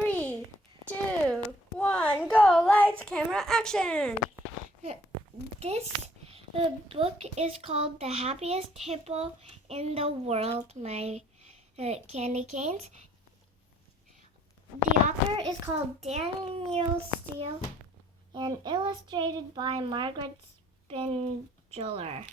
3, 2, 1, go! Lights, camera, action! This book is called The Happiest Hippo in the World, my candy canes. The author is called Daniel Steele and illustrated by Margaret Spindler.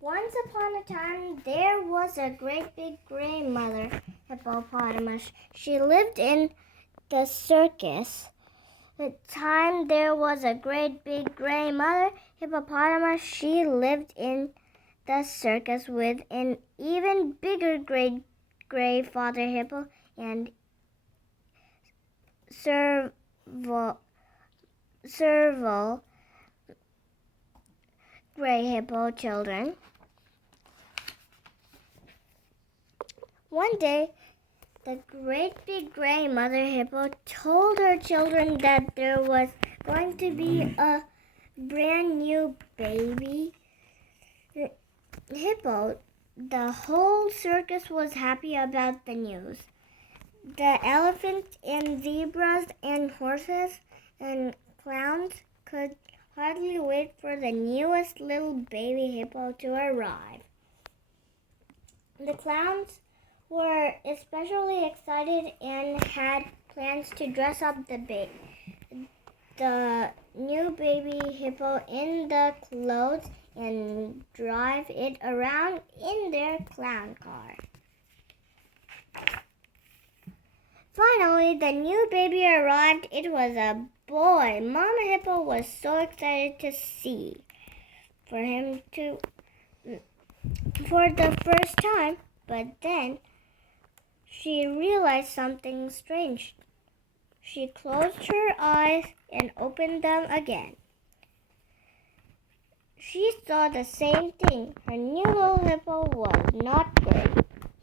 Once upon a time, there was a great big gray mother hippopotamus. She lived in the circus. The time there was a great big gray mother hippopotamus. She lived in the circus with an even bigger great gray father hippo and several gray hippo children. One day, the great big gray mother hippo told her children that there was going to be a brand new baby hippo. The whole circus was happy about the news. The elephants and zebras and horses and clowns could hardly wait for the newest little baby hippo to arrive. The clowns were especially excited and had plans to dress up the new baby hippo in the clothes and drive it around in their clown car. Finally, the new baby arrived. It was a boy. Mama Hippo was so excited to see for the first time, but then she realized something strange. She closed her eyes and opened them again. She saw the same thing. Her new little hippo was not gray.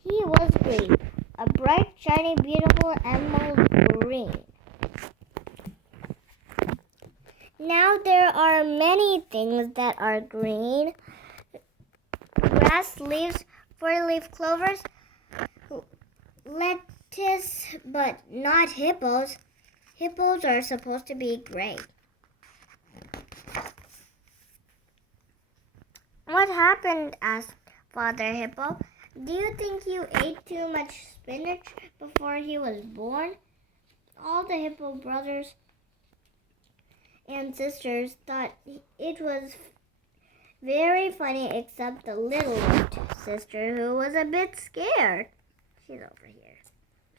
He was green, a bright, shiny, beautiful emerald green. Now there are many things that are green. Grass, leaves, four-leaf clovers, lettuce, but not hippos. Hippos are supposed to be gray. What happened? Asked Father Hippo. Do you think you ate too much spinach before he was born? All the hippo brothers and sisters thought it was very funny, except the little sister, who was a bit scared. She's over here.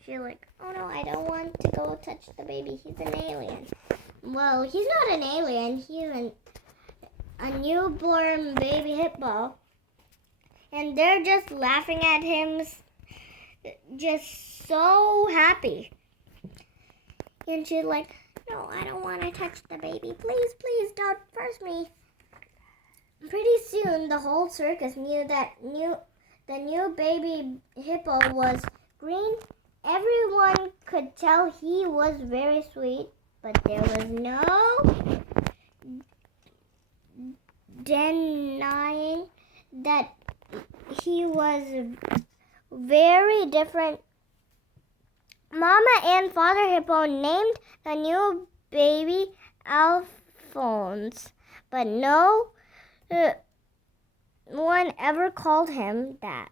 She's like, oh no, I don't want to go touch the baby. He's an alien. Well, he's not an alien. He's a newborn baby hippo. And they're just laughing at him, just so happy. And she's like, no, I don't want to touch the baby. Please, please don't force me. Pretty soon, the whole circus knew that the new baby hippo was green. Everyone could tell he was very sweet, but there was no denying that he was very different. Mama and Father Hippo named the new baby Alphonse, but no one ever called him that.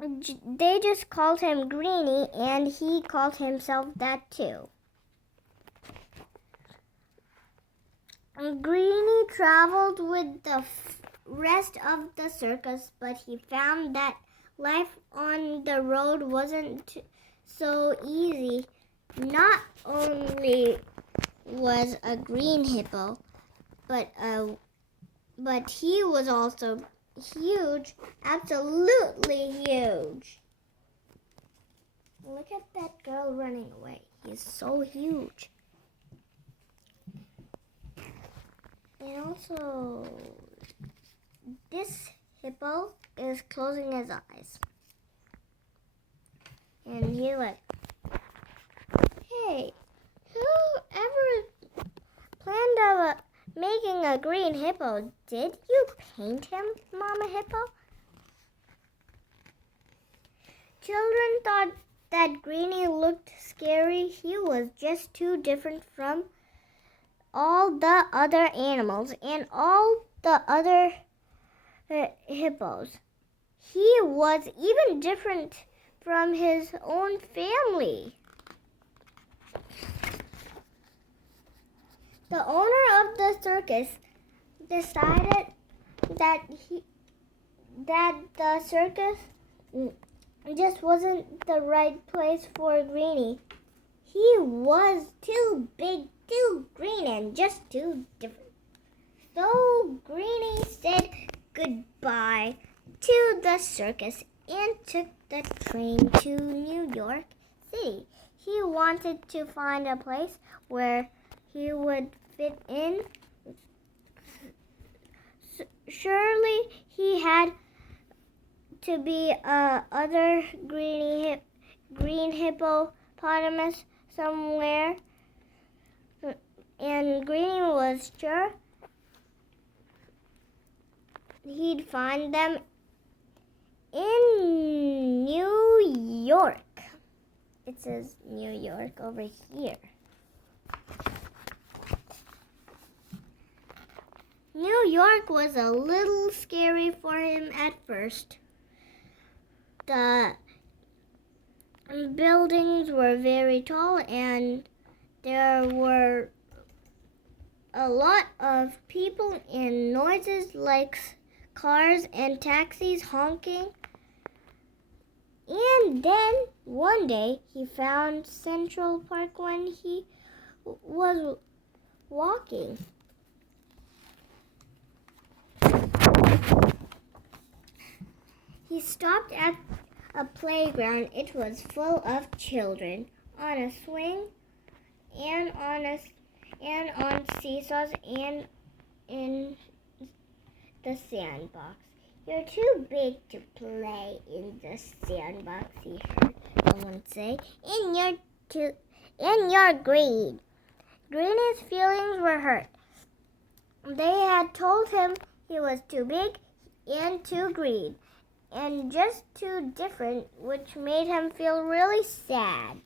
They just called him Greenie, and he called himself that too. Greenie traveled with the rest of the circus, but he found that life on the road wasn't so easy. Not only was a green hippo, but he was also huge, absolutely huge. Look at that girl running away. He's so huge. And also, this hippo is closing his eyes. And he's like, hey, whoever a green hippo. Did you paint him, Mama Hippo? Children thought that Greenie looked scary. He was just too different from all the other animals and all the other hippos. He was even different from his own family. The owner of the circus decided that the circus just wasn't the right place for Greenie. He was too big, too green, and just too different. So Greenie said goodbye to the circus and took the train to New York City. He wanted to find a place where he would fit in. Surely he had to be other green hippopotamus somewhere, and Greenie was sure he'd find them in New York. It says New York over here. New York was a little scary for him at first. The buildings were very tall and there were a lot of people and noises like cars and taxis honking. And then one day he found Central Park when he was walking. He stopped at a playground. It was full of children on a swing and on seesaws and in the sandbox. You're too big to play in the sandbox, he heard someone say. And you're green. Greenie's feelings were hurt. They had told him he was too big and too green and just too different, which made him feel really sad.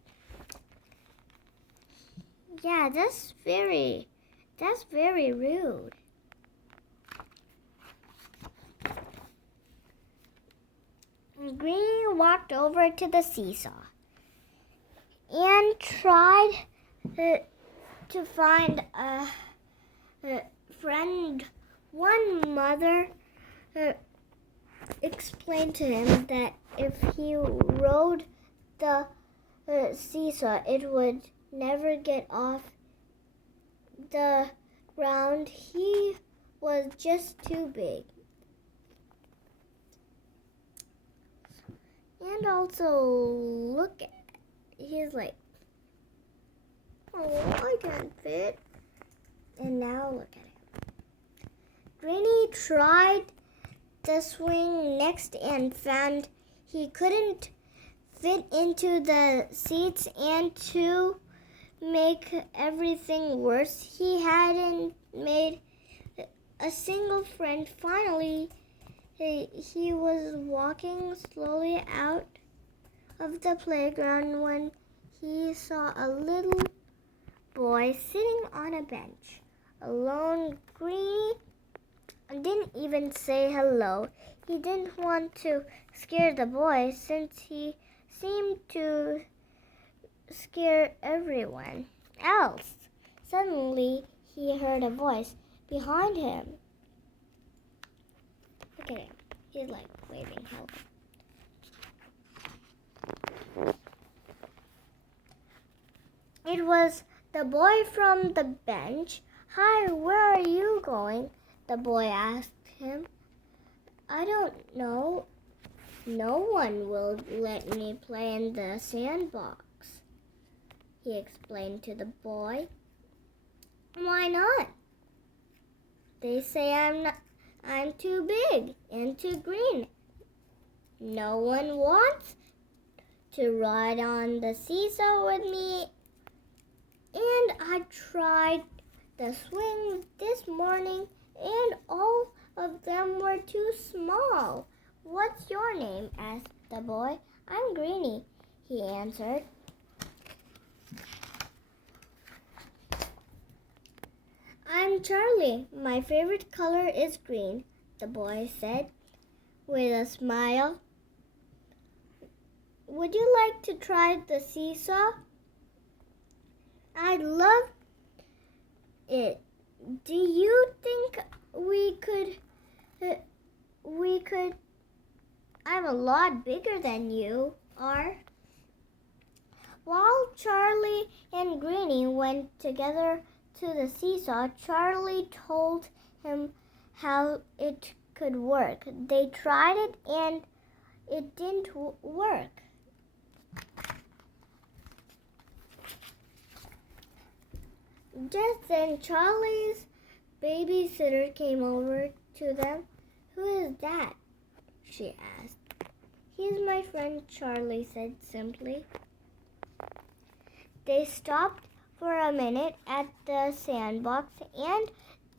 Yeah, that's very rude. Greenie walked over to the seesaw and tried to find a friend. One mother explained to him that if he rode the seesaw, it would never get off the ground. He was just too big. And also, look at, he's like, oh, I can't fit. And now look at him. Greenie tried the swing next and found he couldn't fit into the seats, and to make everything worse, he hadn't made a single friend. Finally, he was walking slowly out of the playground when he saw a little boy sitting on a bench alone. Greenie didn't even say hello. He didn't want to scare the boy since he seemed to scare everyone else. Suddenly, he heard a voice behind him. Look at him. He's like waving help. It was the boy from the bench. Hi, where are you going? The boy asked him. I don't know. No one will let me play in the sandbox, he explained to the boy. Why not? They say I'm too big and too green. No one wants to ride on the seesaw with me. And I tried the swing this morning, and all of them were too small. What's your name? Asked the boy. I'm Greenie, he answered. I'm Charlie. My favorite color is green, the boy said with a smile. Would you like to try the seesaw? I'd love it. Do you think we could? I'm a lot bigger than you are. While Charlie and Greenie went together to the seesaw, Charlie told him how it could work. They tried it and it didn't work. Just then, Charlie's babysitter came over to them. Who is that? She asked. He's my friend Charlie, said simply. They stopped for a minute at the sandbox and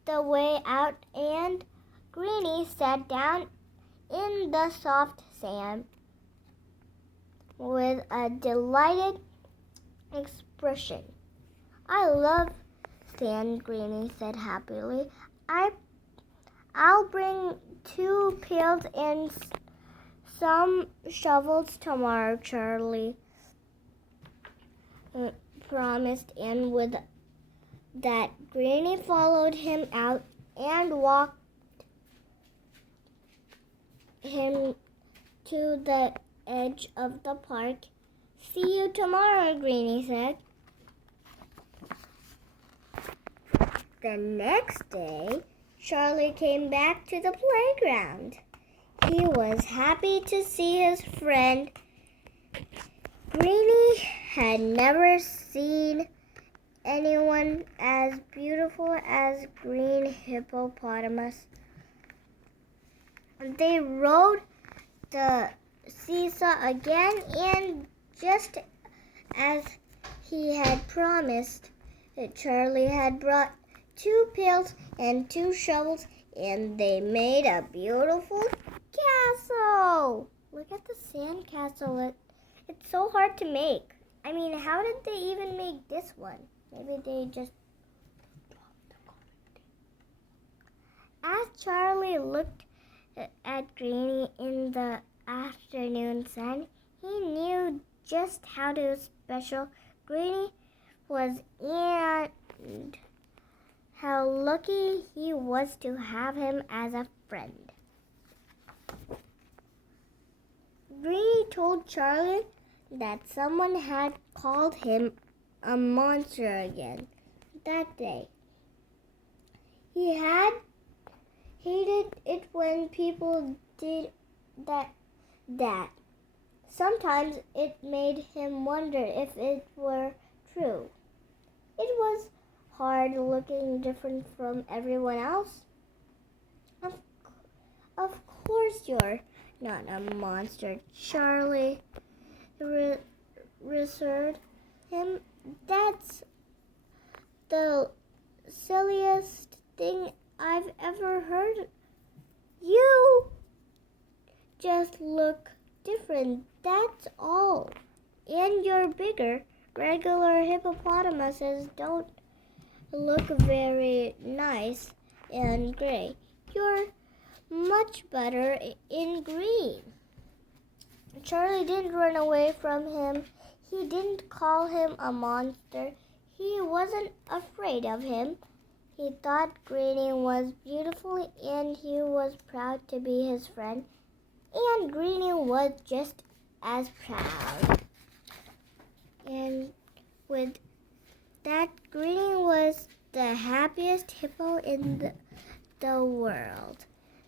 the way out, and Greenie sat down in the soft sand with a delighted expression. I love sand, Greenie said happily. I'll bring 2 pails and some shovels tomorrow, Charlie promised, and with that, Greenie followed him out and walked him to the edge of the park. See you tomorrow, Greenie said. The next day, Charlie came back to the playground. He was happy to see his friend. Greenie had never seen anyone as beautiful as green hippopotamus. They rode the seesaw again, and just as he had promised, Charlie had brought 2 pails and 2 shovels, and they made a beautiful castle. Look at the sand castle. It's so hard to make. I mean, how did they even make this one? Maybe they just dropped the carpet. As Charlie looked at Greenie in the afternoon sun, he knew just how special Greenie was and how lucky he was to have him as a friend. Greenie told Charlie that someone had called him a monster again that day. He had hated it when people did that. Sometimes it made him wonder if it were true. It was hard looking different from everyone else. Of course you're not a monster, Charlie reassured him. That's the silliest thing I've ever heard. You just look different, that's all. And you're bigger. Regular hippopotamuses don't look very nice and gray. You're much better in green. Charlie didn't run away from him. He didn't call him a monster. He wasn't afraid of him. He thought Greenie was beautiful and he was proud to be his friend. And Greenie was just as proud. And with that, Greenie was the happiest hippo in the world.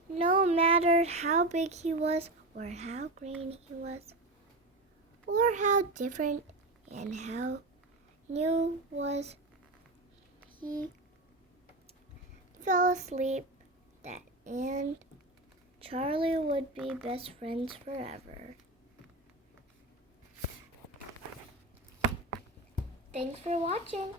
No matter how big he was, or how green he was, or how different and how new was, he fell asleep and Charlie would be best friends forever. Thanks for watching.